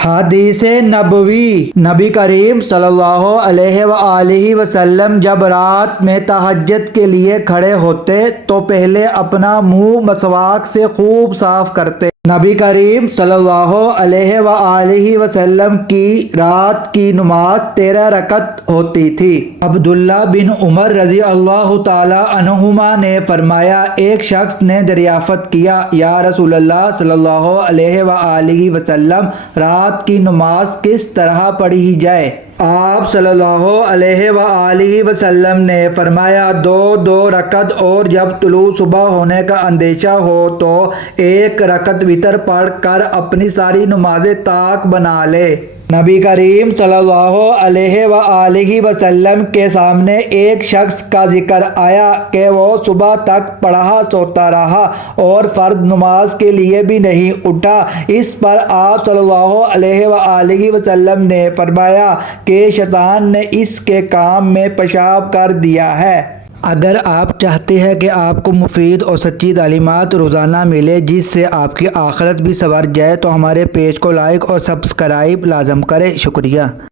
حدیث نبوی، نبی کریم صلی اللہ علیہ وآلہ وسلم جب رات میں تہجد کے لیے کھڑے ہوتے تو پہلے اپنا منہ مسواک سے خوب صاف کرتے۔ نبی کریم صلی اللہ علیہ وآلہ وسلم کی رات کی نماز 13 رکعت ہوتی تھی۔ عبداللہ بن عمر رضی اللہ تعالی عنہما نے فرمایا، ایک شخص نے دریافت کیا، یا رسول اللہ صلی اللہ علیہ وآلہ وسلم، رات کی نماز کس طرح پڑھی جائے؟ آپ صلی اللہ علیہ وآلہ وسلم نے فرمایا، دو رکعت، اور جب طلوع صبح ہونے کا اندیشہ ہو تو 1 رکعت وتر پڑھ کر اپنی ساری نمازیں طاق بنا لے۔ نبی کریم صلی اللہ علیہ وآلہ وسلم کے سامنے ایک شخص کا ذکر آیا کہ وہ صبح تک پڑھا سوتا رہا اور فرض نماز کے لیے بھی نہیں اٹھا۔ اس پر آپ صلی اللہ علیہ وآلہ وسلم نے فرمایا کہ شیطان نے اس کے کام میں پیشاب کر دیا ہے۔ اگر آپ چاہتے ہیں کہ آپ کو مفید اور سچی تعلیمات روزانہ ملے جس سے آپ کی آخرت بھی سنور جائے تو ہمارے پیج کو لائک اور سبسکرائب لازم کریں۔ شکریہ۔